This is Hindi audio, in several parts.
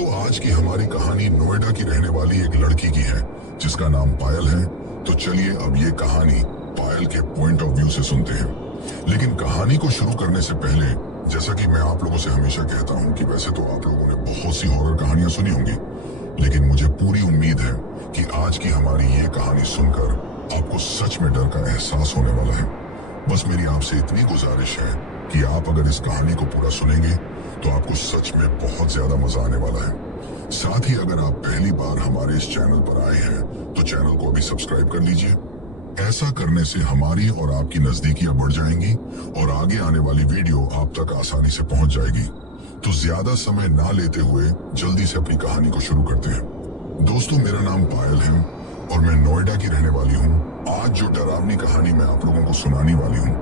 दोस्तों, आज की हमारी कहानी नोएडा की रहने वाली एक लड़की की है जिसका नाम पायल है। तो चलिए अब ये कहानी पायल के पॉइंट ऑफ व्यू से सुनते हैं। लेकिन कहानी को शुरू करने से पहले, जैसा कि मैं आप लोगों से हमेशा कहता हूं कि वैसे तो आप लोगों ने बहुत सी हॉरर कहानियां सुनी होंगी, लेकिन मुझे पूरी उम्मीद है कि आज की हमारी ये कहानी सुनकर आपको सच में डर का एहसास होने वाला है। बस मेरी आपसे इतनी गुजारिश है कि आप अगर इस कहानी को पूरा सुनेंगे तो आपको सच में बहुत ज्यादा मजा आने वाला है। साथ ही अगर आप पहली बार हमारे इस चैनल पर आए हैं तो चैनल को अभी सब्सक्राइब कर लीजिए। ऐसा करने से हमारी और आपकी नजदीकियां बढ़ जाएंगी और आगे आने वाली वीडियो आप तक आसानी से पहुंच जाएगी। तो ज्यादा समय ना लेते हुए जल्दी से अपनी कहानी को शुरू करते हैं। दोस्तों, मेरा नाम पायल है और मैं नोएडा की रहने वाली हूँ। आज जो डरावनी कहानी मैं आप लोगों को सुनाने वाली हूँ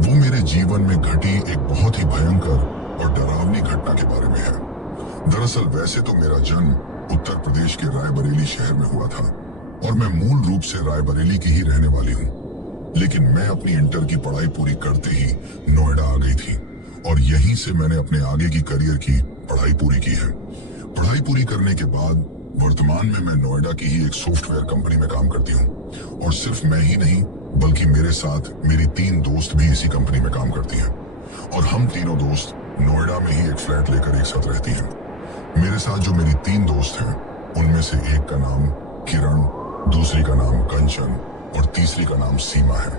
वो मेरे जीवन में घटी एक बहुत ही भयंकर और डरावनी घटना के बारे में है। दरअसल वैसे तो मेरा जन्म उत्तर प्रदेश के रायबरेली शहर में हुआ था और मैं मूल रूप से रायबरेली की ही रहने वाली हूँ, लेकिन मैं अपनी इंटर की पढ़ाई पूरी करते ही नोएडा आ गई थी और यहीं से मैंने अपने आगे की करियर की पढ़ाई पूरी की है। पढ़ाई पूरी करने के बाद वर्तमान में मैं नोएडा की ही एक सॉफ्टवेयर कंपनी में काम करती हूँ और सिर्फ मैं ही नहीं बल्कि मेरे साथ मेरी 3 दोस्त भी इसी कंपनी में काम करती हैं और हम तीनों दोस्त नोएडा में ही एक फ्लैट लेकर एक साथ रहती हैं। मेरे साथ जो मेरी 3 दोस्त हैं उनमें से एक का नाम किरण, दूसरी का नाम कंचन और तीसरी का नाम सीमा है।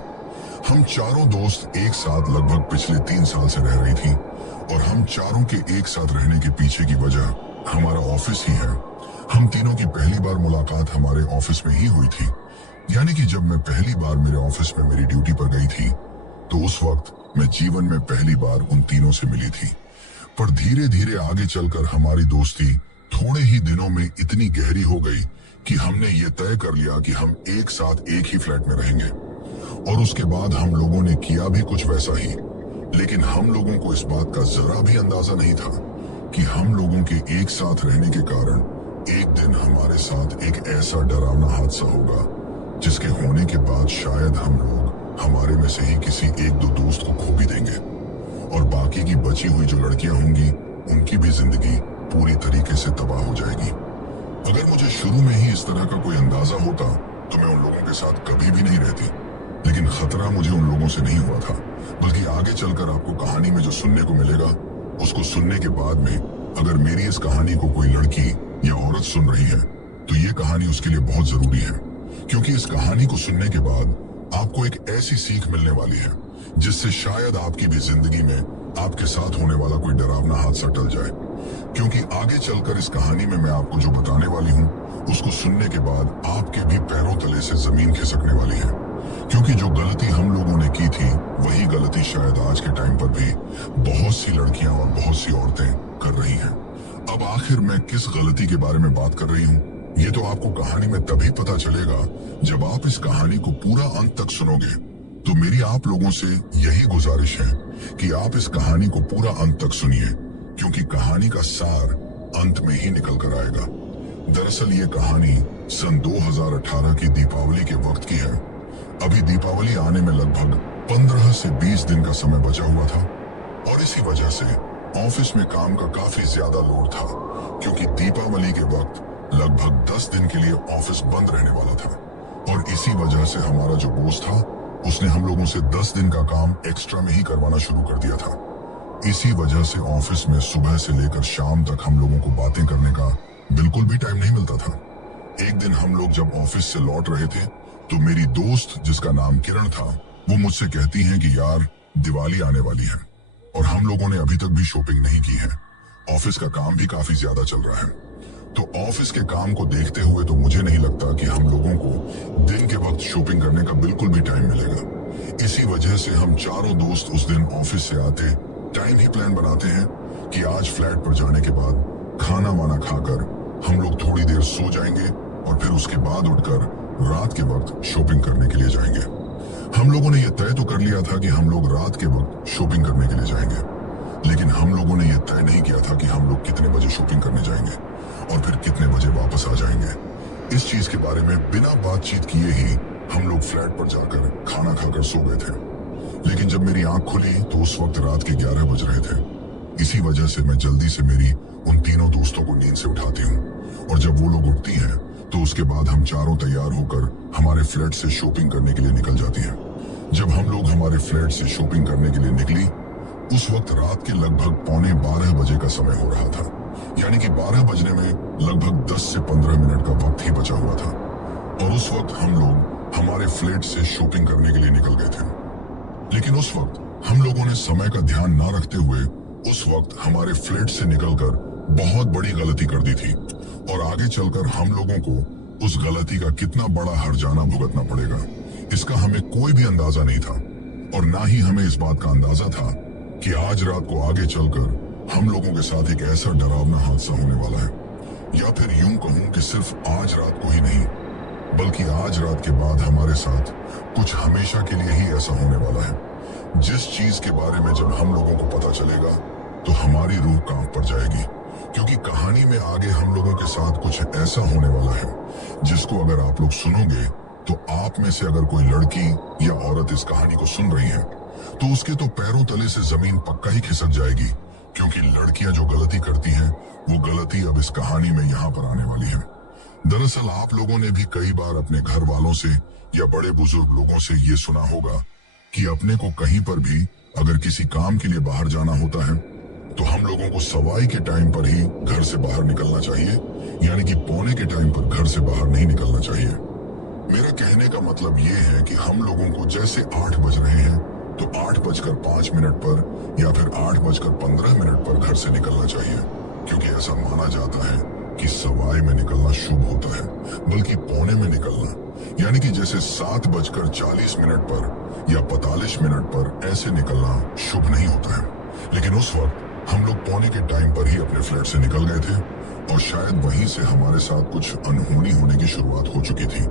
हम चारों दोस्त एक साथ लगभग पिछले 3 साल से रह रही थी और हम चारों के एक साथ रहने के पीछे की वजह हमारा ऑफिस ही है। हम तीनों की पहली बार मुलाकात हमारे ऑफिस में ही हुई थी, यानी कि जब मैं पहली बार मेरे ऑफिस में मेरी ड्यूटी पर गई थी तो उस वक्त मैं जीवन में पहली बार उन तीनों से मिली थी। पर धीरे धीरे आगे चलकर हमारी दोस्ती थोड़े ही दिनों में इतनी गहरी हो गई कि हमने ये तय कर लिया कि हम एक साथ एक ही फ्लैट में रहेंगे। और उसके बाद हम लोगों ने किया भी कुछ वैसा ही, लेकिन हम लोगों को इस बात का जरा भी अंदाजा नहीं था कि हम लोगों के एक साथ रहने के कारण एक दिन हमारे साथ एक ऐसा डरावना हादसा होगा जिसके होने के बाद शायद हम लोग हमारे में से ही किसी 1-2 दोस्त को खो भी देंगे और बाकी की बची हुई जो लड़कियां होंगी उनकी भी जिंदगी पूरी तरीके से तबाह हो जाएगी। अगर मुझे शुरू में ही इस तरह का कोई अंदाजा होता तो मैं उन लोगों के साथ कभी भी नहीं रहती, लेकिन खतरा मुझे उन लोगों से नहीं हुआ था, बल्कि आगे चलकर आपको कहानी में जो सुनने को मिलेगा उसको सुनने के बाद में अगर मेरी इस कहानी को कोई लड़की या औरत सुन रही है तो ये कहानी उसके लिए बहुत जरूरी है, क्योंकि इस कहानी को सुनने के बाद आपको एक ऐसी सीख मिलने वाली है जिससे शायद आपकी भी जिंदगी में आपके साथ होने वाला कोई डरावना हादसा टल जाए। क्योंकि आगे चलकर इस कहानी में मैं आपको जो बताने वाली हूँ उसको सुनने के बाद आपके भी पैरों तले से जमीन खिसकने वाली है, क्योंकि जो गलती हम लोगों ने की थी वही गलती शायद आज के टाइम पर भी बहुत सी लड़कियां और बहुत सी औरतें कर रही हैं। अब आखिर मैं किस गलती के बारे में बात कर रही हूँ ये तो आपको कहानी में तभी पता चलेगा जब आप इस कहानी को पूरा अंत तक सुनोगे। तो मेरी आप लोगों से यही गुजारिश है कि आप इस कहानी को पूरा अंत तक सुनिए, क्योंकि कहानी का सार अंत में ही निकल कर आएगा। दरअसल ये कहानी सन 2018 की दीपावली के वक्त की है। अभी दीपावली आने में लगभग 15 से 20 दिन का समय बचा हुआ था और इसी वजह से ऑफिस में काम का काफी ज्यादा लोड था, क्योंकि दीपावली के वक्त लगभग 10 दिन के लिए ऑफिस बंद रहने वाला था और इसी वजह से हमारा जो बॉस था उसने हम लोगों से 10 दिन का काम एक्स्ट्रा में ही करवाना शुरू कर दिया था। इसी वजह से ऑफिस में सुबह से लेकर शाम तक हम लोगों को बातें करने का बिल्कुल भी टाइम नहीं मिलता था। एक दिन हम लोग जब ऑफिस से लौट रहे थे तो मेरी दोस्त जिसका नाम किरण था वो मुझसे कहती है कि यार दिवाली आने वाली है और हम लोगों ने अभी तक भी शॉपिंग नहीं की है। ऑफिस का काम भी काफी ज्यादा चल रहा है, तो ऑफिस के काम को देखते हुए तो मुझे नहीं लगता कि हम लोगों को दिन के वक्त शॉपिंग करने का बिल्कुल भी टाइम मिलेगा। इसी वजह से हम चारों दोस्त उस दिन ऑफिस से आते टाइम ही प्लान बनाते हैं कि आज फ्लैट पर जाने के बाद खाना वाना खाकर हम लोग थोड़ी देर सो जाएंगे और फिर उसके बाद उठकर रात के वक्त शॉपिंग करने के लिए जाएंगे। हम लोगों ने यह तय तो कर लिया था कि हम लोग रात के वक्त शॉपिंग करने के लिए जाएंगे, लेकिन हम लोगों ने यह तय नहीं किया था कि हम लोग कितने बजे शॉपिंग करने जाएंगे और फिर कितने बजे वापस आ जाएंगे। इस चीज के बारे में बिना बातचीत किए ही हम लोग फ्लैट पर जाकर खाना खाकर सो गए थे। लेकिन जब मेरी आंख खुली तो उस वक्त रात के 11 बज रहे थे। इसी वजह से मैं जल्दी से मेरी उन तीनों दोस्तों को नींद से उठाती हूँ और जब वो लोग उठती हैं तो उसके बाद हम चारों तैयार होकर हमारे फ्लैट से शॉपिंग करने के लिए निकल जाती हैं। जब हम लोग हमारे फ्लैट से शॉपिंग करने के लिए निकली उस वक्त रात के लगभग 11:15 का समय हो रहा था, यानी कि 12 बजने में लगभग 10 से 15 मिनट का वक्त ही बचा हुआ था। और उस वक्त हम लोग हमारे फ्लैट से शॉपिंग करने के लिए निकल गए थे। लेकिन उस वक्त हम लोगों ने समय का ध्यान न रखते हुए उस वक्त हमारे फ्लैट से निकलकर बहुत बड़ी गलती कर दी थी और आगे चलकर हम लोगों को उस गलती का कितना बड़ा हर्जाना भुगतना पड़ेगा इसका हमें कोई भी अंदाजा नहीं था। और ना ही हमें इस बात का अंदाजा था कि आज रात को आगे चलकर हम लोगों के साथ एक ऐसा डरावना हादसा होने वाला है, या फिर यूं कहूं कि सिर्फ आज रात को ही नहीं बल्कि आज रात के बाद हमारे साथ कुछ हमेशा के लिए ही ऐसा होने वाला है, जिस चीज के बारे में जब हम लोगों को पता चलेगा तो हमारी रूह कांप पड़ जाएगी। क्योंकि कहानी में आगे हम लोगों के साथ कुछ ऐसा होने वाला है जिसको अगर आप लोग सुनोगे तो आप में से अगर कोई लड़की या औरत इस कहानी को सुन रही है तो उसके तो पैरों तले से जमीन पक्का ही खिसक जाएगी, क्योंकि लड़कियां जो गलती करती हैं वो गलती अब इस कहानी में यहाँ पर आने वाली है। दरअसल आप लोगों ने भी कई बार अपने घर वालों से या बड़े बुजुर्ग लोगों से ये सुना होगा कि अपने को कहीं पर भी अगर किसी काम के लिए बाहर जाना होता है तो हम लोगों को सवाई के टाइम पर ही घर से बाहर निकलना चाहिए, यानी कि पौने के टाइम पर घर से बाहर नहीं निकलना चाहिए। मेरा कहने का मतलब ये है कि हम लोगों को जैसे 8 बज रहे हैं तो 8:05 पर या फिर 8:15 पर घर से निकलना चाहिए, क्योंकि ऐसा माना जाता है कि सवाई में निकलना शुभ होता है, बल्कि पौने में निकलना यानी कि जैसे 7:40 पर या 45 पर ऐसे निकलना शुभ नहीं होता है। लेकिन उस वक्त हम लोग पौने के टाइम पर ही अपने फ्लैट से निकल गए थे और शायद वहीं से हमारे साथ कुछ अनहोनी होने की शुरुआत हो चुकी थी।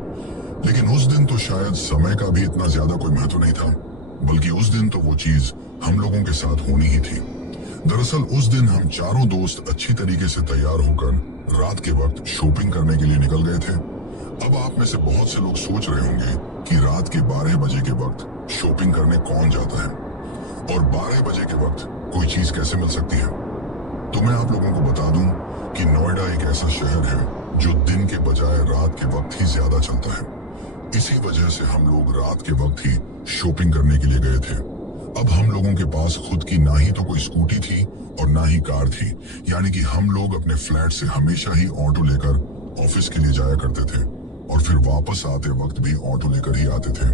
लेकिन उस दिन तो शायद समय का भी इतना ज्यादा कोई महत्व नहीं था, बल्कि उस दिन तो वो चीज हम लोगों के साथ होनी ही थी। दरअसल उस दिन हम चारों दोस्त अच्छी तरीके से तैयार होकर रात के वक्त शॉपिंग करने के लिए निकल गए थे। अब आप में से बहुत से लोग सोच रहे होंगे कि रात के 12 बजे के वक्त शॉपिंग करने कौन जाता है और 12 बजे के वक्त कोई चीज कैसे मिल सकती है। तो मैं आप लोगों को बता दूं कि नोएडा एक ऐसा शहर है जो दिन के बजाय रात के वक्त ही ज्यादा चलता है। इसी वजह से हम लोग रात के वक्त ही शॉपिंग करने के लिए गए थे। अब हम लोगों के पास खुद की ना ही तो कोई स्कूटी थी और ना ही कार थी, यानी कि हम लोग अपने फ्लैट से हमेशा ही ऑटो लेकर ऑफिस के लिए जाया करते थे और फिर वापस आते वक्त भी ऑटो लेकर ही आते थे।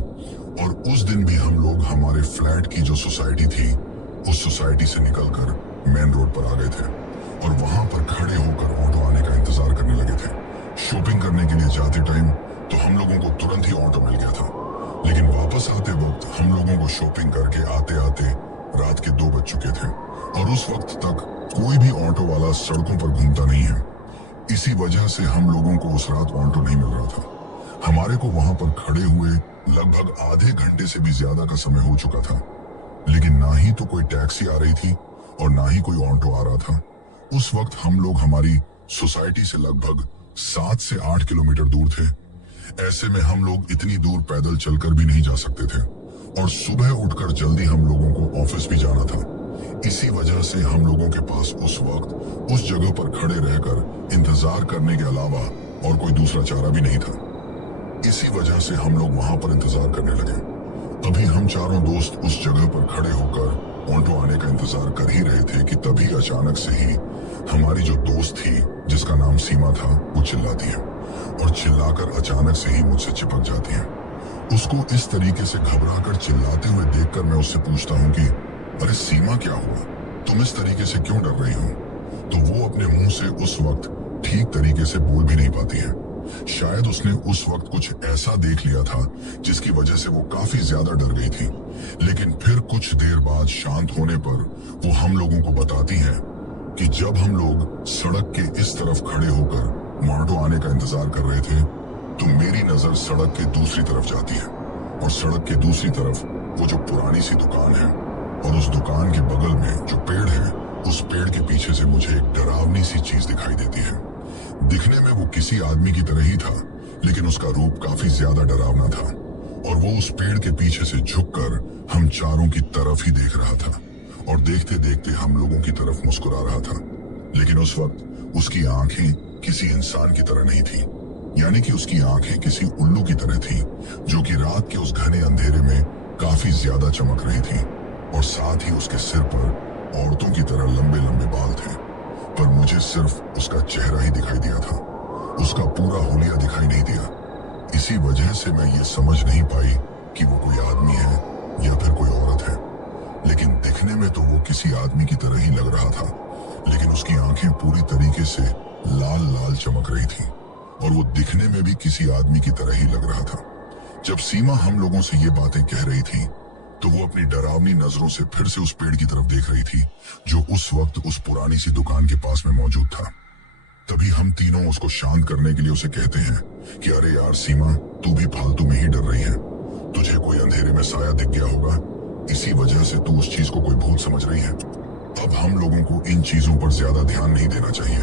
और उस दिन भी हम लोग हमारे फ्लैट की जो सोसाइटी थी उस सोसाइटी से निकलकर मेन रोड पर आ गए थे और वहां पर खड़े होकर ऑटो आने का इंतजार करने लगे थे। शॉपिंग करने के लिए जाते टाइम तो हम लोगों को तुरंत ही ऑटो मिल गया था, लेकिन वापस आते वक्त हम लोगों को शॉपिंग करके आते आते रात के 2 बज चुके थे और उस वक्त तक कोई भी ऑटो वाला सड़कों पर घूमता नहीं है। इसी वजह से हम लोगों को उस रात ऑटो नहीं मिल रहा था। हमारे को वहां पर खड़े हुए लगभग आधे घंटे से भी ज्यादा का समय हो चुका था, लेकिन ना ही तो कोई टैक्सी आ रही थी और ना ही कोई ऑटो आ रहा था। उस वक्त हम लोग हमारी सोसाइटी से लगभग 7 से 8 किलोमीटर दूर थे। ऐसे में हम लोग इतनी दूर पैदल चलकर भी नहीं जा सकते थे और सुबह उठकर जल्दी हम लोगों को ऑफिस भी जाना था। इसी वजह से हम लोगों के पास उस वक्त उस जगह पर खड़े रहकर इंतजार करने के अलावा और कोई दूसरा चारा भी नहीं था। इसी वजह से हम लोग वहां पर इंतजार करने लगे। अभी हम चारों दोस्त उस जगह पर खड़े होकर ऑटो आने का इंतजार कर ही रहे थे कि तभी अचानक से ही हमारी जो दोस्त थी जिसका नाम सीमा था वो चिल्लाती है और चिल्लाकर अचानक से ही मुझसे चिपक जाती है। उसको इस तरीके से घबराकर चिल्लाते हुए देखकर मैं उससे पूछता हूँ कि अरे सीमा क्या हुआ, तुम इस तरीके से क्यों डर रही हो? तो वो अपने मुंह से उस वक्त ठीक तरीके से बोल भी नहीं पाती है। शायद उसने उस वक्त कुछ ऐसा देख लिया था जिसकी वजह से वो काफी ज्यादा डर गई थी। लेकिन फिर कुछ देर बाद शांत होने पर वो हम लोगों को बताती है कि जब हम लोग सड़क के इस तरफ खड़े होकर ऑटो आने का इंतजार कर रहे थे तो मेरी नजर सड़क के दूसरी तरफ जाती है और सड़क के दूसरी तरफ वो जो पुरानी सी दुकान है और उस दुकान के बगल में जो पेड़ है उस पेड़ के पीछे से मुझे एक डरावनी सी चीज दिखाई देती है। दिखने में वो किसी आदमी की तरह ही था, लेकिन उसका रूप काफी ज्यादा डरावना था और वो उस पेड़ के पीछे से झुककर हम चारों की तरफ ही देख रहा था और देखते देखते हम लोगों की तरफ मुस्कुरा रहा था। लेकिन उस वक्त उसकी आंखें किसी इंसान की तरह नहीं थी। यानी कि उसकी आंखें किसी उल्लू की तरह थी, जो कि रात के उस घने अंधेरे में काफी ज्यादा चमक रही थी। और साथ ही उसके सिर पर औरतों की तरह लंबे लंबे बाल थे। पर मुझे सिर्फ उसका चेहरा ही दिखाई दिया था, उसका पूरा हुलिया दिखाई नहीं दिया। इसी वजह से मैं ये समझ नहीं पाई कि वो कोई आदमी है या फिर कोई औरत है। लेकिन दिखने में तो वो किसी आदमी की तरह ही लग रहा था, लेकिन उसकी आंखें पूरी तरीके से लाल लाल चमक रही थी और वो दिखने में भी किसी आदमी की तरह ही लग रहा था। जब सीमा हम लोगों से ये बातें कह रही थी तो वो अपनी डरावनी नजरों से फिर से उस पेड़ की तरफ देख रही थी, जो उस वक्त उस पुरानी सी दुकान के पास में मौजूद था। तभी हम तीनों उसको शांत करने के लिए उसे कहते हैं कि अरे यार सीमा, तू भी फालतू में ही डर रही है। तुझे कोई अंधेरे में साया दिख गया होगा, इसी वजह से तू उस चीज को कोई भूत समझ रही है। अब हम लोगों को इन चीजों पर ज्यादा ध्यान नहीं देना चाहिए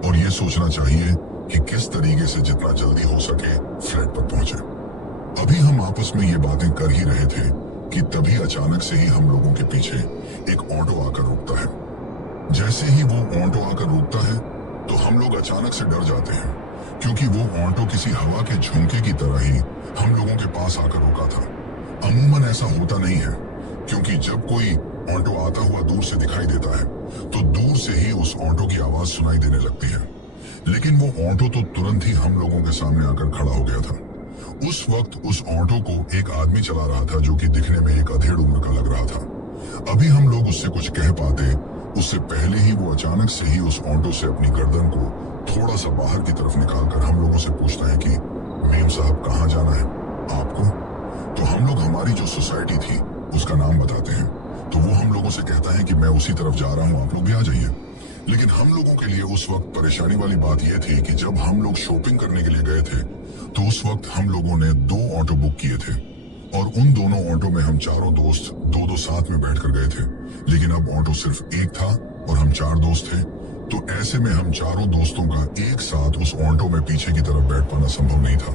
और ये सोचना चाहिए कि किस तरीके से जितना जल्दी हो सके फ्लैट पर पहुंचे। अभी हम आपस में ये बातें कर ही रहे थे कि तभी अचानक से ही हम लोगों के पीछे एक ऑटो आकर रुकता है। जैसे ही वो ऑटो आकर रुकता है तो हम लोग अचानक से डर जाते हैं, क्योंकि वो ऑटो किसी हवा के झोंके की तरह ही हम लोगों के पास आकर रुका था। अमूमन ऐसा होता नहीं है, क्योंकि जब कोई ऑटो आता हुआ दूर से दिखाई देता है तो दूर से ही उस ऑटो की आवाज सुनाई देने लगती है। लेकिन वो ऑटो तो तुरंत ही हम लोगों के सामने आकर खड़ा हो गया था। उस वक्त उस ऑटो को एक आदमी चला रहा था, जो कि दिखने में एक अधेड़ उम्र का लग रहा था। अभी हम लोग उससे कुछ कह पाते उससे पहले ही वो अचानक से ही उस ऑटो से अपनी गर्दन को थोड़ा सा बाहर की तरफ निकालकर हम लोगों से पूछता है कि मेम साहब, कहाँ जाना है आपको? तो हम लोग हमारी जो सोसाइटी थी उसका नाम बताते हैं। तो वो हम लोगों से कहता है कि मैं उसी तरफ जा रहा हूँ, आप लोग भी आ जाइए। लेकिन हम लोगों के लिए उस वक्त परेशानी वाली बात यह थी कि जब हम लोग शॉपिंग करने के लिए गए थे तो उस वक्त हम लोगों ने 2 ऑटो बुक किए थे और उन दोनों ऑटो में हम चारों दोस्त दो साथ में बैठकर गए थे। लेकिन अब ऑटो सिर्फ एक था और हम 4 दोस्त थे, तो ऐसे में हम चारों दोस्तों का एक साथ उस ऑटो में पीछे की तरफ बैठ पाना संभव नहीं था।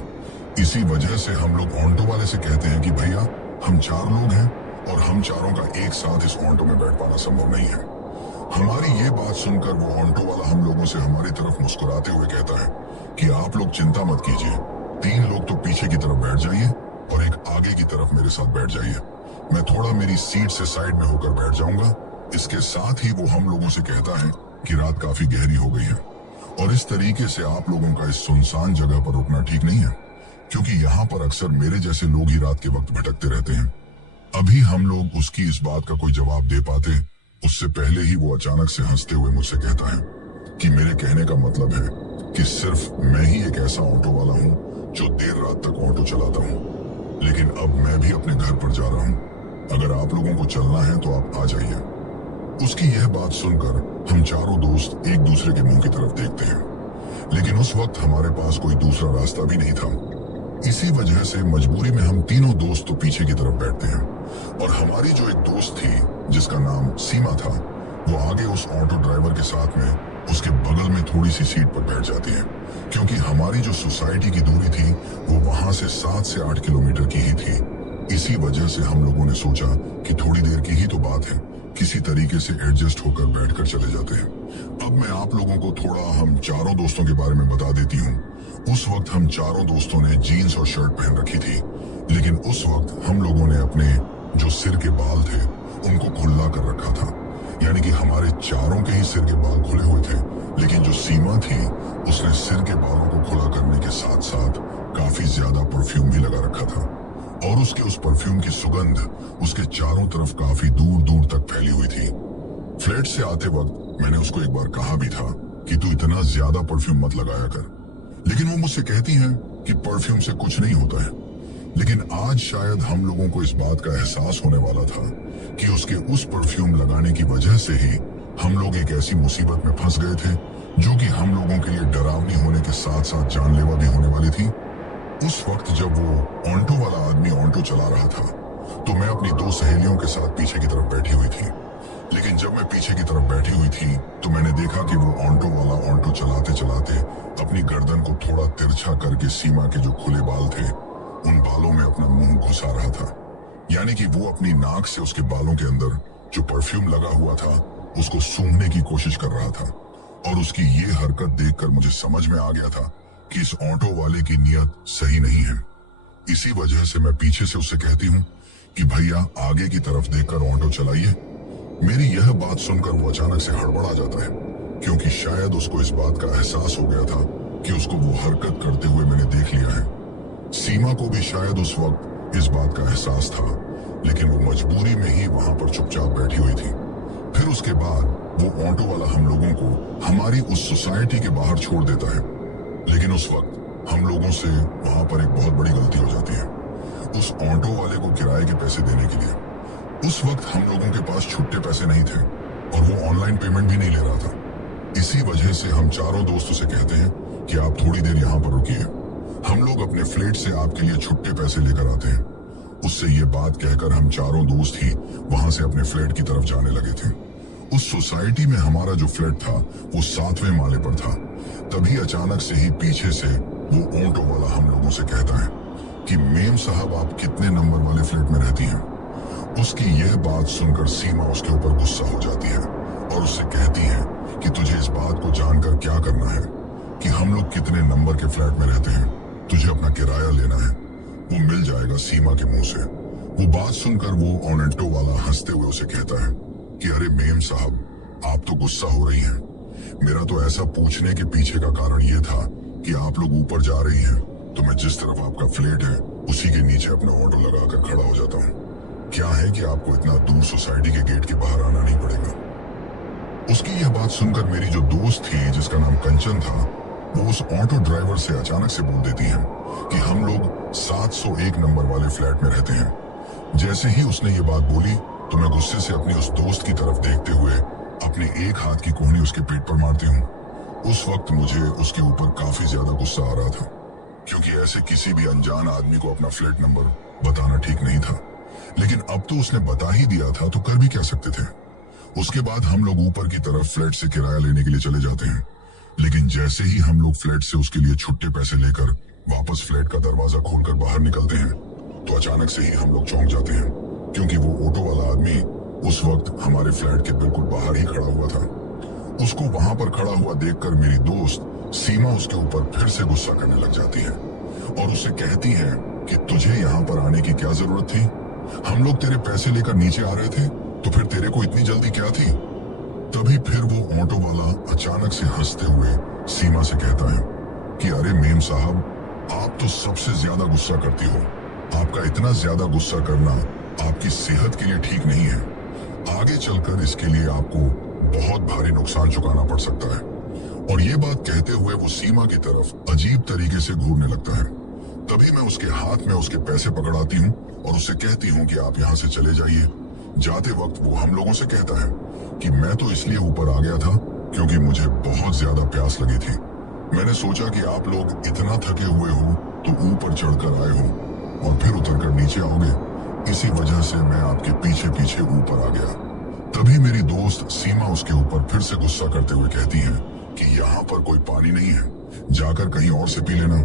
इसी वजह से हम लोग ऑटो वाले से कहते हैं कि भैया, हम 4 लोग हैं और हम चारों का एक साथ इस ऑटो में बैठ पाना संभव नहीं है। हमारी ये बात सुनकर वो ऑटो वाला हम लोगों से हमारी तरफ मुस्कुराते हुए कहता है कि आप लोग चिंता मत कीजिए, 3 लोग तो पीछे की तरफ बैठ जाइए और एक आगे की तरफ मेरे साथ बैठ जाइए। मैं थोड़ा मेरी सीट से साइड में होकर बैठ जाऊंगा। इसके साथ ही वो हम लोगों से कहता है कि रात काफी गहरी हो गई है और इस तरीके से आप लोगों का इस सुनसान जगह पर रुकना ठीक नहीं है, क्योंकि यहाँ पर अक्सर मेरे जैसे लोग ही रात के वक्त भटकते रहते हैं। अभी हम लोग उसकी इस बात का कोई जवाब दे पाते उससे पहले ही वो अचानक से हंसते हुए मुझसे कहता है कि मेरे कहने का मतलब है कि सिर्फ मैं ही एक ऐसा ऑटो वाला हूँ जो देर रात तक ऑटो चलाता हूँ। लेकिन अब मैं भी अपने घर पर जा रहा हूँ, अगर आप लोगों को चलना है तो आप आ जाइए। उसकी यह बात सुनकर हम चारों दोस्त एक दूसरे के मुंह की तरफ देखते हैं, लेकिन उस वक्त हमारे पास कोई दूसरा रास्ता भी नहीं था। इसी वजह से मजबूरी में हम तीनों दोस्त तो पीछे की तरफ बैठते हैं और हमारी जो एक दोस्त थी जिसका नाम सीमा था, वो आगे उस ऑटो ड्राइवर के साथ में उसके बगल में थोड़ी सी सीट पर बैठ जाती है, क्योंकि हमारी जो सोसाइटी की दूरी थी वो वहां से 7 से 8 किलोमीटर की ही थी। इसी वजह से हम लोगों ने सोचा कि थोड़ी देर की ही तो बात है, किसी तरीके से एडजस्ट होकर बैठकर चले जाते हैं। अब मैं आप लोगों को थोड़ा हम चारों दोस्तों के बारे में बता देती हूँ। उस वक्त हम चारों दोस्तों ने जीन्स और शर्ट पहन रखी थी, लेकिन उस वक्त हम लोगों ने अपने जो सिर के बाल थे उनको खुला कर रखा था। यानी कि हमारे चारों के ही सिर के बाल खुले हुए थे, लेकिन जो सीमा थी उसने सिर के बालों को खुला करने के साथ साथ काफी ज्यादा परफ्यूम भी लगा रखा था और उसके उस परफ्यूम की सुगंध उसके चारों तरफ काफी दूर दूर तक फैली हुई थी। फ्लैट से आते वक्त मैंने उसको एक बार कहा भी था कि तू इतना ज्यादा परफ्यूम मत लगाया कर, लेकिन वो मुझसे कहती है कि परफ्यूम से कुछ नहीं होता है। लेकिन आज शायद हम लोगों को इस बात का एहसास होने वाला था कि उसके उस परफ्यूम लगाने की वजह से ही हम लोग एक ऐसी मुसीबत में फंस गए थे जो कि हम लोगों के लिए डरावनी होने के साथ साथ जानलेवा भी होने वाली थी। उस वक्त जब वो ऑटो वाला आदमी ऑटो चला रहा था तो मैं अपनी 2 सहेलियों के साथ पीछे की तरफ बैठी हुई थी। लेकिन जब मैं पीछे की तरफ बैठी हुई थी तो मैंने देखा कि वो ऑटो वाला ऑटो चलाते चलाते अपनी गर्दन को थोड़ा तिरछा करके सीमा के जो खुले बाल थे उन बालों में अपना मुंह घुसा रहा था। यानी कि वो अपनी नाक से उसके बालों के अंदर जो परफ्यूम लगा हुआ था उसको सूंघने की कोशिश कर रहा था और उसकी ये हरकत देखकर मुझे समझ में आ गया था कि इस ऑटो वाले की नीयत सही नहीं है। इसी वजह से मैं पीछे से उससे कहती हूँ कि भैया आगे की तरफ देखकर ऑटो चलाइए। मेरी यह बात सुनकर वो अचानक से हड़बड़ा जाता है, क्योंकि शायद उसको इस बात का एहसास हो गया था कि उसको वो हरकत करते हुए मैंने देख लिया है। सीमा को भी शायद उस वक्त इस बात का एहसास था, लेकिन वो मजबूरी में ही वहां पर चुपचाप बैठी हुई थी। फिर उसके बाद वो ऑटो वाला हम लोगों को हमारी उस सोसाइटी के बाहर छोड़ देता है। लेकिन उस वक्त हम लोगों से वहां पर एक बहुत बड़ी गलती हो जाती है। उस ऑटो वाले को किराए के पैसे देने के लिए उस वक्त हम लोगों के पास छुट्टे पैसे नहीं थे और वो ऑनलाइन पेमेंट भी नहीं ले रहा था। इसी वजह से हम चारों दोस्त उसे कहते हैं कि आप थोड़ी देर यहाँ पर रुकिए, हम लोग अपने फ्लैट से आपके लिए छुट्टे पैसे लेकर आते हैं। उससे ये बात कहकर हम चारों दोस्त ही वहां से अपने फ्लैट की तरफ जाने लगे थे। उस सोसाइटी में हमारा जो फ्लैट था वो 7वें माले पर था। तभी अचानक से ही पीछे से वो ऑटो वाला हम लोगों से कहता है कि मेम साहब आप कितने नंबर वाले फ्लैट में रहती हैं। उसकी यह बात सुनकर सीमा उसके ऊपर गुस्सा हो जाती है और उससे कहती है कि तुझे इस बात को जानकर क्या करना है कि हम लोग कितने नंबर के फ्लैट में रहते हैं, तुझे अपना किराया लेना है, वो मिल जाएगा सीमा के मुंह से। वो बात सुनकर वो ऑटो वाला हंसते हुए उसे कहता है कि अरे मेम साहब आप तो गुस्सा हो रही हैं, मेरा तो ऐसा पूछने के पीछे का कारण ये था कि आप लोग ऊपर जा रही हैं तो मैं जिस तरफ आपका फ्लैट है उसी के नीचे अपना ऑटो लगाकर खड़ा हो जाता हूँ। क्या है कि आपको इतना दूर सोसाइटी के गेट के बाहर आना नहीं पड़ेगा। उसकी यह बात सुनकर मेरी जो दोस्त थी जिसका नाम कंचन था, वो उस ऑटो ड्राइवर से अचानक से बोल देती है कि हम लोग 701 नंबर वाले फ्लैट में रहते हैं। जैसे ही उसने ये बात बोली तो मैं गुस्से से अपनी उस दोस्त की तरफ देखते हुए अपने एक हाथ की कोहनी उसके पेट पर मारती हूँ। उस वक्त मुझे उसके ऊपर काफी ज्यादा गुस्सा आ रहा था, क्योंकि ऐसे किसी भी अनजान आदमी को अपना फ्लैट नंबर बताना ठीक नहीं था। लेकिन अब तो उसने बता ही दिया था तो कर भी क्या सकते थे। उसके बाद हम लोग ऊपर की तरफ फ्लैट से किराया लेने के लिए चले जाते हैं। लेकिन जैसे ही हम लोग फ्लैट से उसके लिए छुट्टे पैसे लेकर वापस फ्लैट का दरवाजा खोलकर बाहर निकलते हैं तो अचानक से ही हम लोग चौंक जाते हैं, क्योंकि वो ऑटो वाला आदमी उस वक्त हमारे फ्लैट के बिल्कुल बाहर ही खड़ा हुआ था। उसको वहां पर खड़ा हुआ देखकर मेरी दोस्त सीमा उसके ऊपर फिर से गुस्सा करने लग जाती है और उससे कहती है कि तुझे यहाँ पर आने की क्या जरूरत थी, हम लोग तेरे पैसे लेकर नीचे आ रहे थे तो फिर तेरे को इतनी जल्दी क्या थी। तभी फिर वो ऑटो वाला अचानक से हंसते हुए सीमा से कहता है कि अरे मेम साहब आप तो सबसे ज्यादा गुस्सा करती हो, आपका इतना ज्यादा गुस्सा करना आपकी सेहत के लिए ठीक नहीं है, आगे चलकर इसके लिए आपको बहुत भारी नुकसान चुकाना पड़ सकता है। और ये बात कहते हुए वो सीमा की तरफ अजीब तरीके से घूरने लगता है। तभी मैं उसके हाथ में उसके पैसे पकड़ाती हूँ और उससे कहती हूँ कि आप यहाँ से चले जाइए। जाते वक्त वो हम लोगों से कहता है कि मैं तो इसलिए ऊपर आ गया था क्योंकि मुझे बहुत ज्यादा प्यास लगी थी। मैंने सोचा कि आप लोग इतना थके हुए हो तो ऊपर चढ़कर आए हो और फिर उतरकर नीचे आओगे, इसी वजह से मैं आपके पीछे पीछे ऊपर आ गया। तभी मेरी दोस्त सीमा उसके ऊपर फिर से गुस्सा करते हुए कहती है कि यहाँ पर कोई पानी नहीं है, जाकर कहीं और से पी लेना।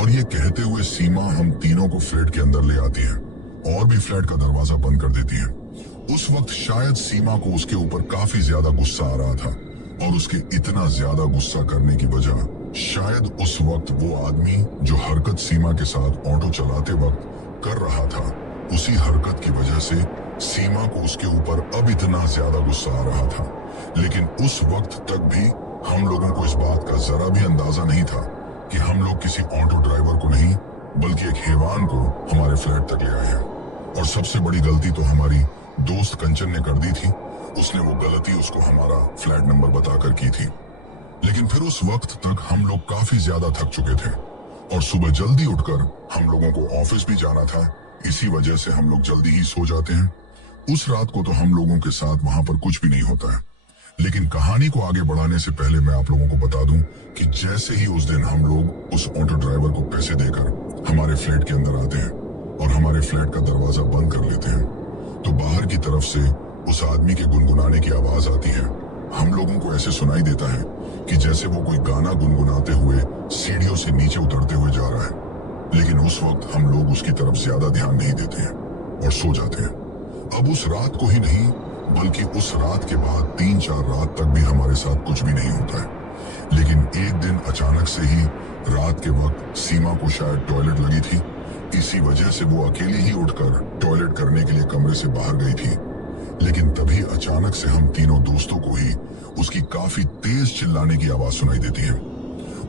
और ये कहते हुए सीमा हम तीनों को फ्लैट के अंदर ले आती है और भी फ्लैट का दरवाजा बंद कर देती है। उस वक्त शायद सीमा को उसके ऊपर काफी ज्यादा गुस्सा आ रहा था और उसके इतना ज्यादा गुस्सा करने की वजह शायद उस वक्त वो आदमी जो हरकत सीमा के साथ ऑटो चलाते वक्त कर रहा था, उसी हरकत की वजह से सीमा को उसके ऊपर अब इतना ज्यादा गुस्सा आ रहा था। लेकिन उस वक्त तक भी हम लोगों को इस बात का जरा भी अंदाजा नहीं था कि हम लोग किसी ऑटो ड्राइवर को नहीं बल्कि एक हैवान को हमारे फ्लैट तक ले आए हैं। और सबसे बड़ी गलती तो हमारी दोस्त कंचन ने कर दी थी, उसने वो गलती उसको हमारा फ्लैट नंबर बताकर की थी। लेकिन फिर उस वक्त तक हम लोग काफी ज्यादा थक चुके थे और सुबह जल्दी उठकर हम लोगों को ऑफिस भी जाना था, इसी वजह से हम लोग जल्दी ही सो जाते हैं। उस रात को तो हम लोगों के साथ वहां पर कुछ भी नहीं होता है। लेकिन कहानी को आगे बढ़ाने से पहले मैं आप लोगों को बता दूं कि जैसे ही उस दिन हम लोग उस ऑटो ड्राइवर को पैसे देकर हमारे फ्लैट के अंदर आते हैं और हमारे फ्लैट का दरवाजा बंद कर लेते हैं, तो बाहर की तरफ से उस आदमी के गुनगुनाने की आवाज आती है। हम लोगों को ऐसे सुनाई देता है कि जैसे वो कोई गाना गुनगुनाते हुए सीढ़ियों से नीचे उतरते हुए जा रहा है। लेकिन उस वक्त हम लोग उसकी तरफ ज्यादा ध्यान नहीं देते हैं और सो जाते हैं। अब उस रात को ही नहीं बल्कि उस रात के बाद 3-4 रात तक भी हमारे साथ कुछ भी नहीं होता है। लेकिन एक दिन अचानक से ही रात के वक्त सीमा को शायद टॉयलेट लगी थी। इसी वजह से वो अकेली ही उठकर टॉयलेट करने के लिए कमरे से बाहर गई थी। लेकिन तभी अचानक से हम तीनों दोस्तों को ही उसकी काफी तेज चिल्लाने की आवाज सुनाई देती है।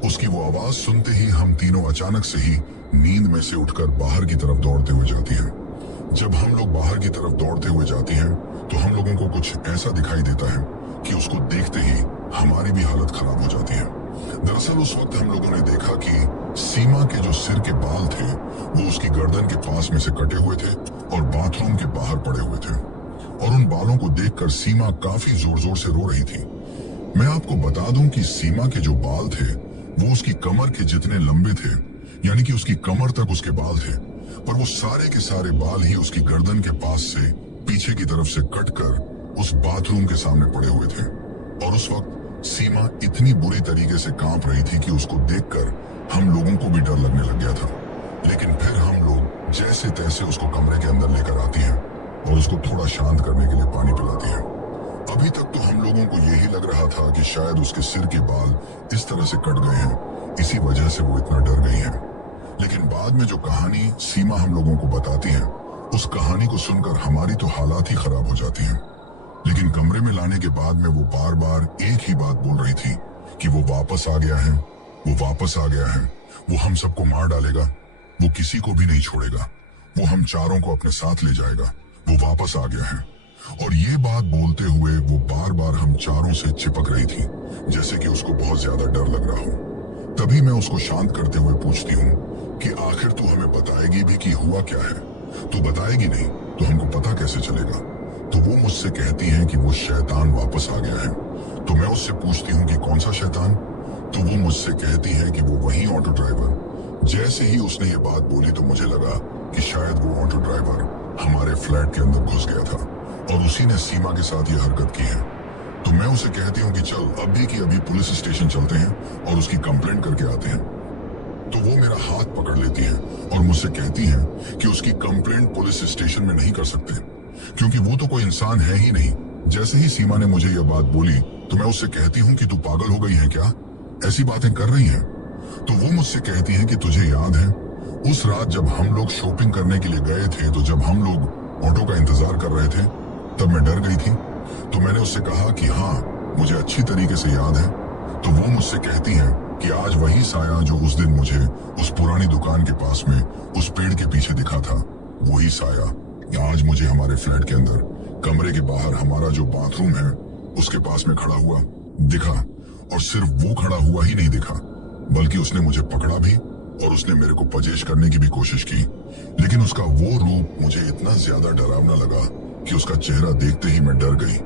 उसकी वो आवाज सुनते ही हम तीनों अचानक से ही नींद में से उठकर बाहर की तरफ दौड़ते हुए जाती हैं। जब हम लोग बाहर की तरफ दौड़ते हुए जाती हैं तो हम लोगों को कुछ ऐसा दिखाई देता है कि उसको देखते ही हमारी भी हालत खराब हो जाती है। दरअसल उस वक्त हम लोगों ने देखा कि सीमा के जो सिर के बाल थे वो उसकी गर्दन के पास में से कटे हुए थे और बाथरूम के बाहर पड़े हुए थे, और उन बालों को देखकर सीमा काफी जोर जोर से रो रही थी। मैं आपको बता दूं कि सीमा के जो बाल थे वो उसकी कमर के जितने लंबे थे, यानी कि उसकी कमर तक उसके बाल थे, पर वो सारे के सारे बाल ही उसकी गर्दन के पास से पीछे की तरफ से कटकर उस बाथरूम के सामने पड़े हुए थे। और उस वक्त सीमा इतनी बुरी तरीके से कांप रही थी कि उसको देखकर हम लोगों को भी डर लगने लग गया था। लेकिन फिर हम लोग जैसे तैसे उसको कमरे के अंदर लेकर आती हैं और उसको थोड़ा शांत करने के लिए पानी पिलाती हैं। अभी तक तो हम लोगों को यही लग रहा था कि शायद उसके सिर के बाल इस तरह से कट गए हैं, इसी वजह से वो इतना डर गई है। लेकिन बाद में जो कहानी सीमा हम लोगों को बताती है, उस कहानी को सुनकर हमारी तो हालात ही खराब हो जाती हैं। लेकिन कमरे में लाने के बाद में वो बार बार एक ही बात बोल रही थी कि वो वापस आ गया है, वो वापस आ गया है, वो हम सबको मार डालेगा, वो किसी को भी नहीं छोड़ेगा, वो हम चारों को अपने साथ ले जाएगा, वो वापस आ गया है। और ये बात बोलते हुए वो बार बार हम चारों से चिपक रही थी, जैसे कि उसको बहुत ज्यादा डर लग रहा हो। तभी मैं उसको शांत करते हुए पूछती हूँ कि आखिर तू हमें बताएगी भी कि हुआ क्या है? तू बताएगी नहीं तो हमको पता कैसे चलेगा? तो वो मुझसे कहती है कि वो शैतान वापस आ गया है। तो मैं उससे पूछती हूँ कि कौन सा शैतान? तो वो मुझसे कहती है कि वो वही ऑटो ड्राइवर। जैसे ही उसने ये बात बोली तो मुझे लगा कि शायद वो ऑटो ड्राइवर हमारे फ्लैट के अंदर घुस गया था और उसी ने सीमा के साथ ये हरकत की है। तो मैं उसे कहती हूँ कि चल अभी की अभी पुलिस स्टेशन चलते हैं और उसकी कंप्लेंट करके आते हैं। तो वो मेरा हाथ पकड़ लेती है और मुझसे कहती है कि उसकी कंप्लेंट पुलिस स्टेशन में नहीं कर सकते, क्योंकि वो तो कोई इंसान है ही नहीं। जैसे ही सीमा ने मुझे यह बात बोली तो मैं उससे कहती हूँ कि तू पागल हो गई है क्या, ऐसी बातें कर रही है? तो वो मुझसे कहती है कि तुझे याद है उस रात जब हम लोग शॉपिंग करने के लिए गए थे, तो जब हम लोग ऑटो का इंतजार कर रहे थे तब मैं डर गई थी। तो मैंने उससे कहा कि हाँ मुझे अच्छी तरीके से याद है। तो वो मुझसे कहती है कि आज वही साया जो उस दिन मुझे उस पुरानी दुकान के पास में उस पेड़ के पीछे दिखा था, वही साया आज मुझे हमारे फ्लैट के अंदर कमरे के बाहर हमारा जो बाथरूम है उसके पास में खड़ा हुआ दिखा। और सिर्फ वो खड़ा हुआ ही नहीं दिखा, बल्कि उसने मुझे पकड़ा भी और उसने मेरे को पजेश करने की भी कोशिश की। लेकिन उसका वो रूप मुझे इतना ज्यादा डरावना लगा कि उसका चेहरा देखते ही मैं डर गई।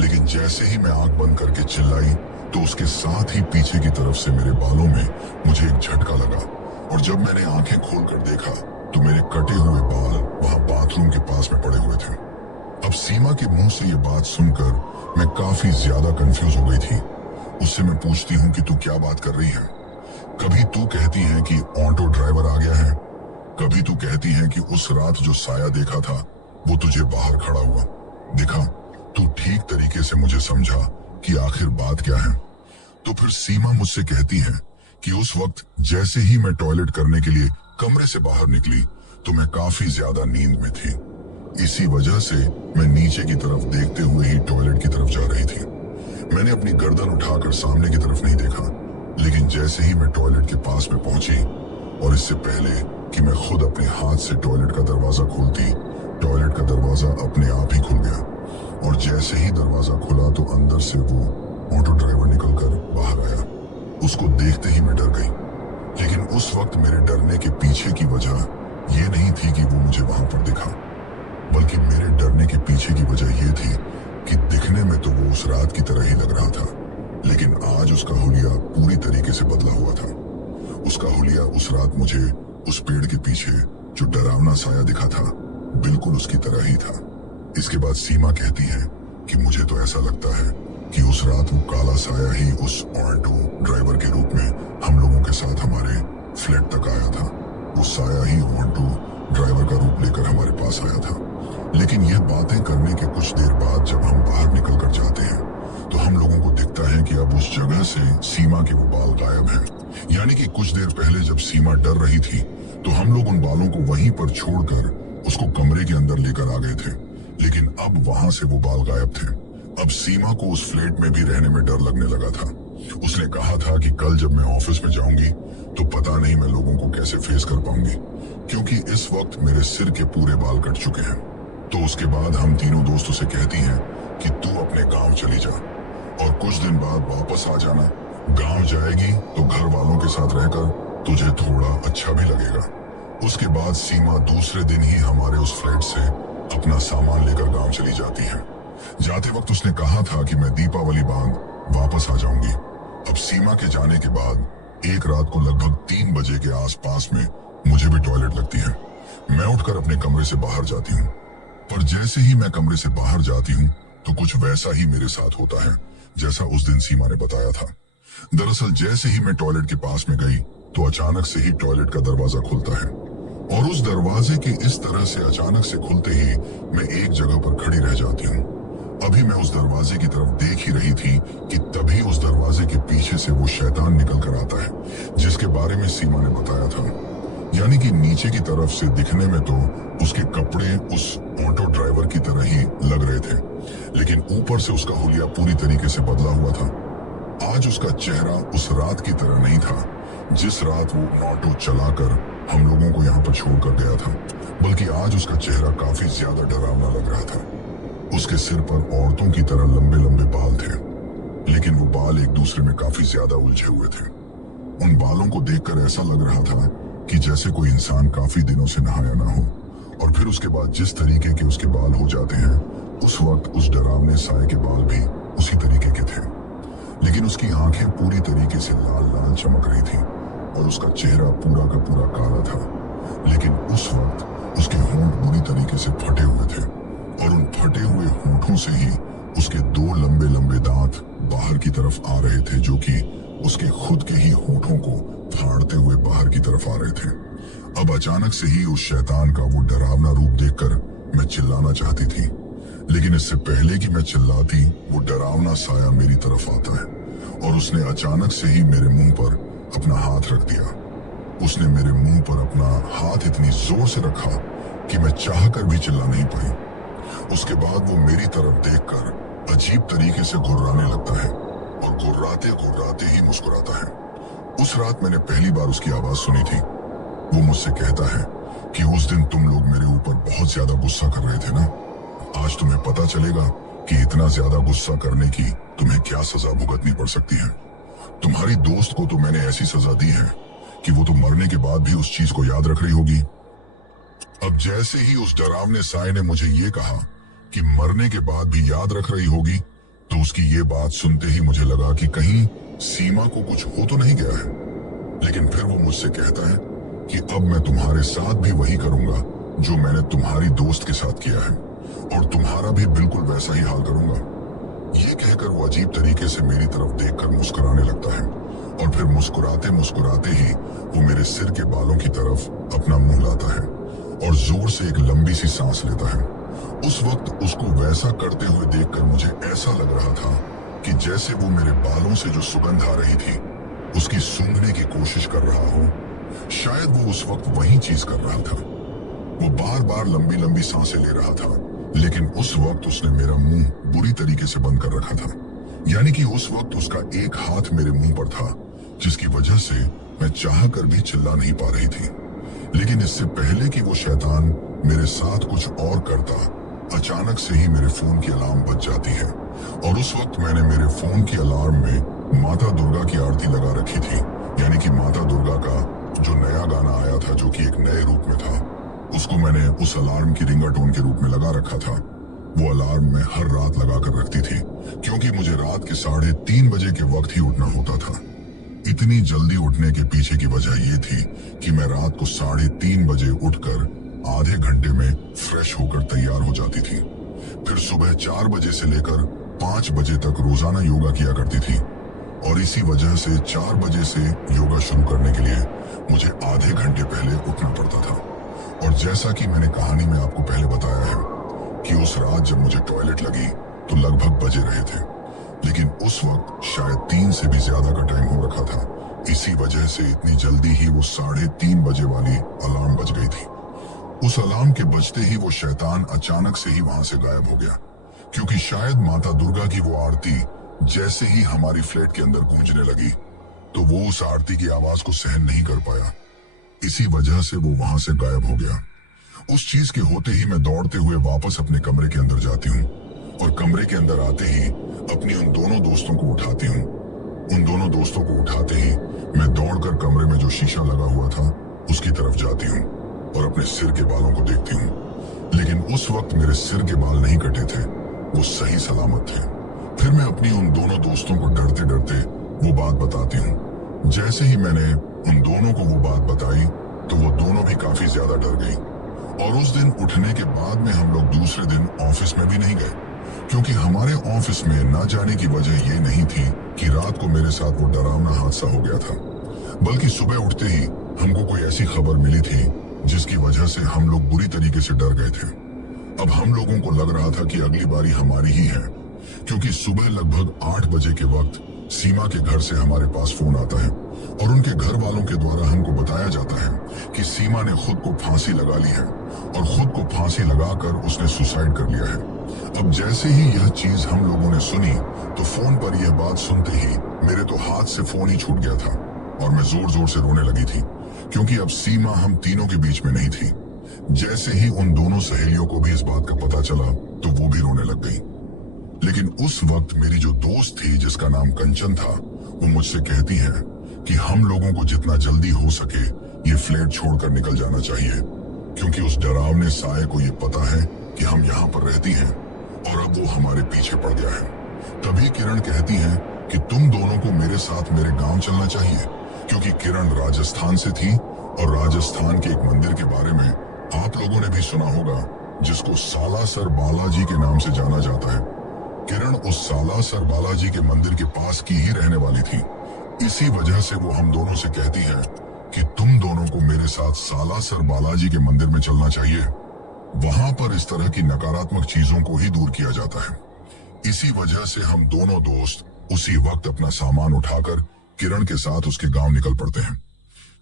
लेकिन जैसे ही मैं आंख बंद करके चिल्लाई तो उसके साथ ही पीछे की तरफ से मेरे बालों में मुझे एक झटका लगा, और जब मैंने आंखें खोलकर देखा तो मेरे कटे हुए बाल वहां बाथरूम के पास में पड़े हुए थे। अब सीमा के मुंह से ये बात सुनकर मैं काफी ज्यादा कंफ्यूज हो गई थी। उससे मैं पूछती हूँ कि तू क्या बात कर रही है? कभी तू कहती है कि ऑटो ड्राइवर आ गया है, कभी तू कहती है कि उस रात जो साया देखा था वो तुझे बाहर खड़ा हुआ दिखा। तू ठीक तरीके से मुझे समझा कि आखिर बात क्या है। तो फिर सीमा मुझसे कहती है कि उस वक्त जैसे ही मैं टॉयलेट करने के लिए कमरे से बाहर निकली तो मैं काफी ज्यादा नींद में थी। इसी वजह से मैं नीचे की तरफ देखते हुए ही टॉयलेट की तरफ जा रही थी। मैंने अपनी गर्दन उठाकर सामने की तरफ नहीं देखा, लेकिन जैसे ही मैं टॉयलेट के पास में पहुंची और इससे पहले कि मैं खुद अपने हाथ से टॉयलेट का दरवाजा खोलती, टॉयलेट का दरवाजा अपने आप ही खुल गया। और जैसे ही दरवाजा खुला तो अंदर से वो ऑटो ड्राइवर निकलकर बाहर आया। उसको देखते ही मैं डर गई, लेकिन उस वक्त मेरे डरने के पीछे की वजह ये नहीं थी कि वो मुझे वहां पर दिखा, बल्कि मेरे डरने के पीछे की वजह ये थी कि दिखने में तो वो उस रात की तरह ही लग रहा था, लेकिन आज उसका हुलिया पूरी तरीके से बदला हुआ था। उसका हुलिया उस रात मुझे उस पेड़ के पीछे जो डरावना साया दिखा था बिल्कुल उसकी तरह ही था। इसके बाद सीमा कहती है कि मुझे तो ऐसा लगता है कि उस रात वो काला साया ही उस ऑटो ड्राइवर के रूप में हम लोगों के साथ हमारे फ्लैट तक आया था। वो साया ही ऑटो ड्राइवर का रूप लेकर हमारे पास आया था। लेकिन ये बातें करने के कुछ देर बाद जब हम बाहर निकल कर जाते हैं तो हम लोगों को दिखता है कि अब उस जगह से सीमा के वो बाल गायब हैं। यानी कि कुछ देर पहले जब सीमा डर रही थी तो हम लोग उन बालों को वहीं पर छोड़कर उसको कमरे के अंदर लेकर आ गए थे, लेकिन अब वहां से वो बाल गायब थे। अब सीमा को उस फ्लैट में भी रहने में डर लगने लगा था। उसने कहा था कि कल जब मैं ऑफिस में जाऊंगी तो पता नहीं मैं लोगों को कैसे फेस कर पाऊंगी, क्योंकि इस वक्त मेरे सिर के पूरे बाल कट चुके हैं। तो उसके बाद हम तीनों दोस्त उसे कहती हैं कि तू अपने गांव चली जा और कुछ दिन बाद वापस आ जाना। गांव जाएगी तो घर वालों के साथ रहकर तुझे थोड़ा अच्छा भी लगेगा। उसके बाद सीमा दूसरे दिन ही हमारे उस फ्लैट से अपना सामान लेकर गांव चली जाती है। जाते वक्त उसने कहा था कि मैं दीपावली बाद वापस आ जाऊंगी। अब सीमा के जाने के बाद एक रात को लगभग 3 बजे के आसपास में मुझे भी टॉयलेट लगती है। मैं उठकर अपने कमरे से बाहर जाती हूँ, पर जैसे ही मैं कमरे से बाहर जाती हूँ तो कुछ वैसा ही मेरे साथ होता है जैसा उस दिन सीमा ने बताया था। दरअसल जैसे ही मैं टॉयलेट के पास में गई तो अचानक से ही टॉयलेट का दरवाजा खुलता है और उस दरवाजे के इस तरह से अचानक से खुलते ही मैं एक जगह पर खड़ी रह जाती हूँ। अभी मैं उस दरवाजे की तरफ देख ही रही थी कि तभी उस दरवाजे के पीछे से वो शैतान निकल कर आता है जिसके बारे में सीमा ने बताया था। यानी कि नीचे की तरफ से दिखने में तो उसके कपड़े उस ऑटो ड्राइवर की तरह ही लग रहे थे, लेकिन ऊपर से उसका हुलिया पूरी तरीके से बदला हुआ था। आज उसका चेहरा उस रात की तरह नहीं था जिस रात वो ऑटो चलाकर हम लोगों को यहाँ पर छोड़कर गया था, बल्कि आज उसका चेहरा काफी ज्यादा डरावना लग रहा था। उसके सिर पर औरतों की तरह लंबे लंबे बाल थे, लेकिन वो बाल एक दूसरे में काफी ज्यादा उलझे हुए थे। उन बालों को देखकर ऐसा लग रहा था कि जैसे कोई इंसान काफी दिनों से नहाया ना हो, और फिर उसके बाद जिस तरीके के उसके बाल हो जाते हैं उस वक्त उस डरावने साए के बाल भी उसी तरीके के थे। लेकिन उसकी आंखें पूरी तरीके से लाल लाल चमक रही थी और उसका चेहरा पूरा का पूरा काला था, लेकिन उस वक्त उसके होंठ बुरी तरीके से फटे हुए थे और उन फटे हुए होंठों से ही उसके 2 लंबे लंबे दांत बाहर की तरफ आ रहे थे, जो कि उसके खुद के ही होठों को फाड़ते हुए बाहर की तरफ आ रहे थे। अब अचानक से ही उस शैतान का वो डरावना रूप देखकर मैं चिल्लाना चाहती थी, लेकिन इससे पहले कि मैं चिल्लाती वो डरावना साया मेरी तरफ आता है और उसने अचानक से ही मेरे मुंह पर अपना हाथ रख दिया। उसने मेरे मुंह पर अपना हाथ इतनी जोर से रखा कि मैं चाहकर भी चिल्ला नहीं पाई। उसके बाद वो मेरी तरफ देखकर अजीब तरीके से घुर्राने लगता है और घुर्राते घुर्राते ही मुस्कुराता है। उस रात मैंने पहली बार उसकी आवाज सुनी थी। वो मुझसे कहता है कि उस दिन तुम लोग मेरे ऊपर बहुत ज्यादा गुस्सा कर रहे थे ना, आज तुम्हें पता चलेगा कि इतना ज्यादा गुस्सा करने की तुम्हें क्या सजा भुगतनी पड़ सकती है। तुम्हारी दोस्त को तो मैंने ऐसी सजा दी है कि वो तो मरने के बाद भी उस चीज को याद रख रही होगी। अब जैसे ही उस डरावने साए ने मुझे ये कहा कि मरने के बाद भी याद रख रही होगी, तो उसकी ये बात सुनते ही मुझे लगा कि कहीं सीमा को कुछ हो तो नहीं गया है। लेकिन फिर वो मुझसे कहता है कि अब मैं तुम्हारे साथ भी वही करूंगा जो मैंने तुम्हारी दोस्त के साथ किया है और तुम्हारा भी बिल्कुल वैसा ही हाल करूंगा। ये कहकर वो अजीब तरीके से मेरी तरफ देखकर मुस्कुराने लगता है और फिर मुस्कुराते मुस्कुराते ही वो मेरे सिर के बालों की तरफ अपना मुंह लाता है और जोर से एक लंबी सी सांस लेता है। उस वक्त उसको वैसा करते हुए देखकर मुझे ऐसा लग रहा था कि जैसे वो मेरे बालों से जो सुगंध आ रही थी उसकी सूंघने की कोशिश कर रहा हो। शायद वो उस वक्त वही चीज कर रहा था। वो बार बार लंबी लंबी सांसें ले रहा था, लेकिन उस वक्त उसने मेरा मुंह बुरी तरीके से बंद कर रखा था। यानी कि उस वक्त उसका एक हाथ मेरे मुंह पर था, जिसकी वजह से मैं चाह कर भी चिल्ला नहीं पा रही थी। लेकिन इससे पहले कि वो शैतान मेरे साथ कुछ और करता, अचानक से ही मेरे फोन की अलार्म बज जाती है और उस वक्त मैंने मेरे फोन की अलार्म में माता दुर्गा की आरती लगा रखी थी। यानी कि माता दुर्गा का जो नया गाना आया था, जो कि एक नए रूप में था, उसको मैंने उस अलार्म की रिंगटोन के रूप में लगा रखा था। वो अलार्म मैं हर रात लगा कर रखती थी, क्योंकि मुझे रात के 3:30 बजे के वक्त ही उठना होता था। इतनी जल्दी उठने के पीछे की वजह ये थी कि मैं रात को 3:30 बजे उठकर आधे घंटे में फ्रेश होकर तैयार हो जाती थी। फिर सुबह 4 बजे से लेकर 5 बजे तक रोजाना योगा किया करती थी और इसी वजह से 4 बजे से योगा शुरू करने के लिए मुझे आधे घंटे पहले उठना पड़ता था। और जैसा कि मैंने कहानी में आपको पहले बताया है कि उस रात जब मुझे टॉयलेट लगी तो लगभग बजे रहे थे, लेकिन उस वक्त शायद 3 से भी ज्यादा का टाइम हो रखा था। इसी वजह से इतनी जल्दी ही वो 3:30 बजे वाली अलार्म बज गई थी। उस अलार्म के बजते ही वो शैतान अचानक से ही वहां से गायब हो गया, क्योंकि शायद माता दुर्गा की वो आरती जैसे ही हमारी फ्लैट के अंदर गूंजने लगी तो वो उस आरती की आवाज को सहन नहीं कर पाया। इसी वजह से वो वहां से गायब हो गया। उस चीज के होते ही मैं दौड़ते हुए वापस अपने कमरे के अंदर जाती हूँ और कमरे के अंदर आते ही अपनी उन दोनों दोस्तों को उठाती हूँ। उन दोनों दोस्तों को उठाते ही मैं दौड़कर कमरे में जो शीशा लगा हुआ था उसकी तरफ जाती हूँ और अपने सिर के बालों को देखती हूँ। लेकिन उस वक्त मेरे सिर के बाल नहीं कटे थे, वो सही सलामत थे। फिर मैं अपनी उन दोनों दोस्तों को डरते डरते वो बात बताती हूँ। जैसे ही मैंने उन दोनों को वो बात बताई तो वो दोनों भी काफी ज्यादा डर गई और उस दिन उठने के बाद में हम लोग दूसरे दिन ऑफिस में भी नहीं गए, क्योंकि हमारे ऑफिस में ना जाने की वजह ये नहीं थी कि रात को मेरे साथ वो डरावना हादसा हो गया था, बल्कि सुबह उठते ही हमको कोई ऐसी खबर मिली थी जिसकी वजह से हम लोग बुरी तरीके से डर गए थे। अब हम लोगों को लग रहा था कि अगली बारी हमारी ही है, क्योंकि सुबह लगभग 8 बजे के वक्त सीमा के घर से हमारे पास फोन आता है और उनके घर वालों के द्वारा हमको बताया जाता है कि सीमा ने खुद को फांसी लगा ली है और खुद को फांसी लगाकर उसने सुसाइड कर लिया है। अब जैसे ही यह चीज हम लोगों ने सुनी तो फोन पर यह बात सुनते ही मेरे तो हाथ से फोन ही छूट गया था और मैं जोर जोर से रोने लगी थी, क्योंकि अब सीमा हम तीनों के बीच में नहीं थी। जैसे ही उन दोनों सहेलियों को भी इस बात का पता चला तो वो भी रोने लग गई। लेकिन उस वक्त मेरी जो दोस्त थी जिसका नाम कंचन था, वो मुझसे कहती है कि हम लोगों को जितना जल्दी हो सके ये फ्लैट छोड़कर निकल जाना चाहिए, क्योंकि उस डरावने साये को ये पता है कि हम यहाँ पर रहती हैं और अब वो हमारे पीछे पड़ गया है। तभी किरण कहती है कि तुम दोनों को मेरे साथ मेरे गांव चलना चाहिए, क्योंकि किरण राजस्थान से थी और राजस्थान के एक मंदिर के बारे में आप लोगों ने भी सुना होगा जिसको सालासर बालाजी के नाम से जाना जाता है। किरण उस सालासर बालाजी के मंदिर के पास की ही रहने वाली थी। इसी वजह से वो हम दोनों से कहती है कि तुम दोनों को मेरे साथ सालासर बालाजी के मंदिर में चलना चाहिए। वहां पर इस तरह की नकारात्मक चीजों को ही दूर किया जाता है। इसी वजह से हम दोनों दोस्त उसी वक्त अपना सामान उठाकर किरण के साथ उसके गांव निकल पड़ते हैं।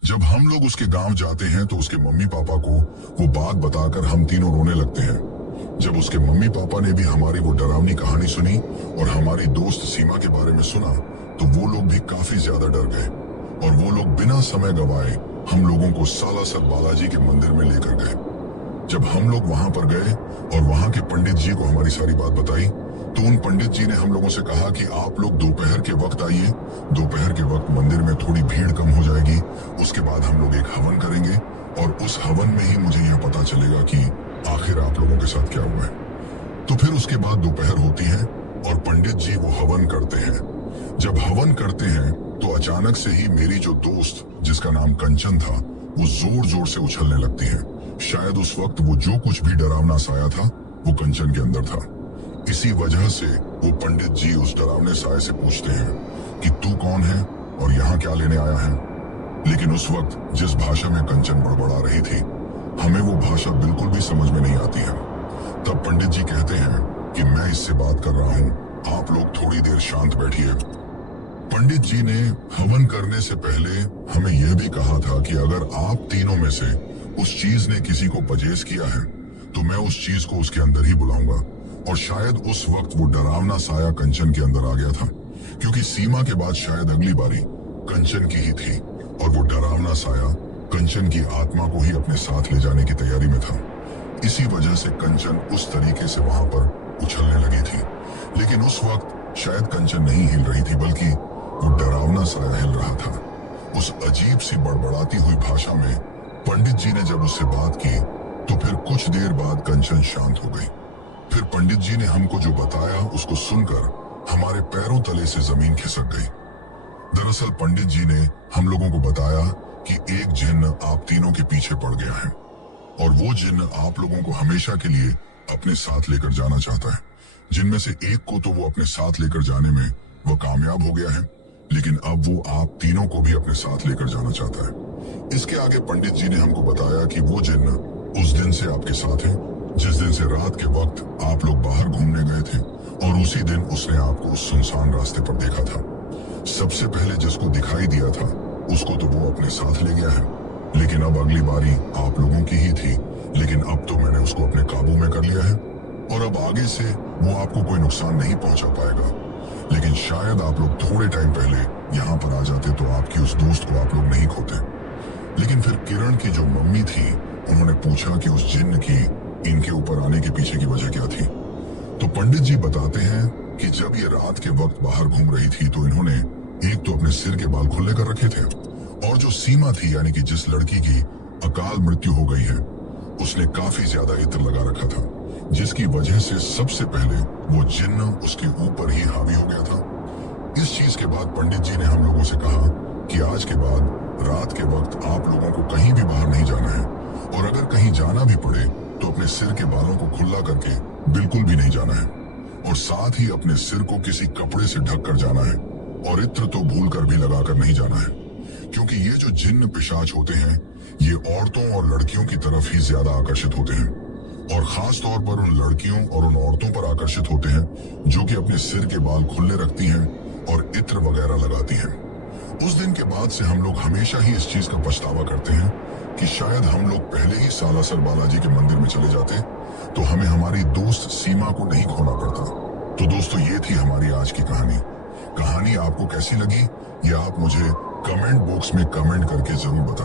जब हम लोग उसके गांव जाते हैं तो उसके मम्मी पापा को वो बात बताकर हम तीनों रोने लगते हैं। जब उसके मम्मी पापा ने भी हमारी वो डरावनी कहानी सुनी और हमारी दोस्त सीमा के बारे में सुना तो वो लोग भी काफी ज्यादा डर गए और वो लोग बिना समय गवाए हम लोगों को सालासर बालाजी के मंदिर में लेकर गए। जब हम लोग वहां पर गए और वहां के पंडित जी को हमारी सारी बात बताई तो उन पंडित जी ने हम लोगों से कहा कि आप लोग दोपहर के वक्त आइए। दोपहर के वक्त मंदिर में थोड़ी भीड़ कम हो जाएगी, उसके बाद हम लोग एक हवन करेंगे और उस हवन में ही मुझे यह पता चलेगा कि आखिर आप लोगों के साथ क्या हुआ है। तो फिर उसके बाद दोपहर होती है और पंडित जी वो हवन करते हैं। जब हवन करते हैं तो अचानक से ही मेरी जो दोस्त जिसका नाम कंचन था वो जोर जोर से उछलने लगती है। शायद उस वक्त वो जो कुछ भी डरावना साया था वो कंचन के अंदर था। इसी वजह से वो पंडित जी उस डरावने साये से पूछते हैं कि तू कौन है और यहाँ क्या लेने आया है। लेकिन उस वक्त जिस भाषा में कंचन बड़बड़ा रही थी हमें वो भाषा बिल्कुल भी समझ में नहीं आती है। तब पंडित जी कहते हैं कि मैं इससे बात कर रहा हूँ, आप लोग थोड़ी देर शांत बैठिए। पंडित जी ने हवन करने से पहले हमें यह भी कहा था कि अगर आप तीनों में से उस चीज ने किसी को पजेस किया है तो मैं उस चीज को उसके अंदर ही बुलाऊंगा। और शायद उस वक्त वो डरावना साया कंचन के अंदर आ गया था, क्योंकि सीमा के बाद शायद अगली बारी कंचन की ही थी और वो डरावना साया कंचन की आत्मा को ही अपने साथ ले जाने की तैयारी में था। इसी वजह से कंचन उस तरीके से वहां पर उछलने लगी थी। लेकिन उस वक्त शायद कंचन नहीं हिल रही थी, बल्कि वो डरावना साया हिल रहा था। उस अजीब सी बड़बड़ाती हुई भाषा में पंडित जी ने जब उससे बात की तो फिर कुछ देर बाद कंचन शांत हो गई। फिर पंडित जी ने हमको जो बताया उसको सुनकर हमारे पैरों तले से जमीन खिसक गई। दरअसल पंडित जी ने हम लोगों को बताया कि एक जिन्न आप तीनों के पीछे पड़ गया है और वो जिन्न आप लोगों को हमेशा के लिए अपने साथ लेकर जाना चाहता है। जिनमें से एक को तो वो अपने साथ लेकर जाने में वो कामयाब हो गया है, लेकिन अब वो आप तीनों को भी अपने साथ लेकर जाना चाहता है। इसके आगे पंडित जी ने हमको बताया कि वो जिन्न उस दिन से आपके साथ है जिस दिन से रात के वक्त आप लोग बाहर घूमने गए थे और उसी दिन उसने आपको उस सुनसान रास्ते पर देखा था। सबसे पहले जिसको दिखाई दिया था उसको तो वो अपने साथ ले गया है, लेकिन अब अगली बारी आप लोगों की ही थी। लेकिन अब तो मैंने उसको अपने काबू में कर लिया है और अब आगे से वो आपको कोई नुकसान नहीं पहुंचा पाएगा। लेकिन शायद आप लोग थोड़े टाइम पहले यहाँ पर आ जाते तो आपकी उस दोस्त को आप लोग नहीं खोते। लेकिन फिर किरण की जो मम्मी थी उन्होंने पूछा कि उस जिन्न की इनके ऊपर आने के पीछे की वजह क्या थी। तो पंडित जी बताते हैं कि जब ये रात के वक्त बाहर घूम रही थी तो इन्होंने एक तो अपने सिर के बाल खुले कर रखे थे और जो सीमा थी यानी कि जिस लड़की की अकाल मृत्यु हो गई है उसने काफी ज्यादा इत्र लगा रखा था, जिसकी वजह से सबसे पहले वो जिन्न उसके ऊपर ही हावी हो गया था। इस चीज के बाद पंडित जी ने हम लोगों से कहा कि आज के बाद रात के वक्त आप लोगों को कहीं भी बाहर नहीं जाना है और अगर कहीं जाना भी पड़े तो अपने सिर के बालों को खुला करके बिल्कुल भी नहीं जाना है और साथ ही अपने सिर को किसी कपड़े से ढक कर जाना है और इत्र तो भूल कर भी लगाकर नहीं जाना है, क्योंकि ये जो जिन्न पिशाच होते हैं ये औरतों और लड़कियों की तरफ ही ज्यादा आकर्षित होते हैं और खास तौर पर उन लड़कियों और उन औरतों पर आकर्षित होते हैं जो कि अपने सिर के बाल खुले रखती हैं और इत्र वगैरह लगाती हैं। उस दिन के बाद से हम लोग हमेशा ही इस चीज का पछतावा करते हैं कि शायद हम लोग पहले ही सालासर बालाजी के मंदिर में चले जाते तो हमें हमारी दोस्त सीमा को नहीं खोना पड़ता। तो दोस्तों ये थी हमारी आज की कहानी आपको कैसी लगी ये आप मुझे कमेंट बॉक्स में कमेंट करके जरूर बताएं।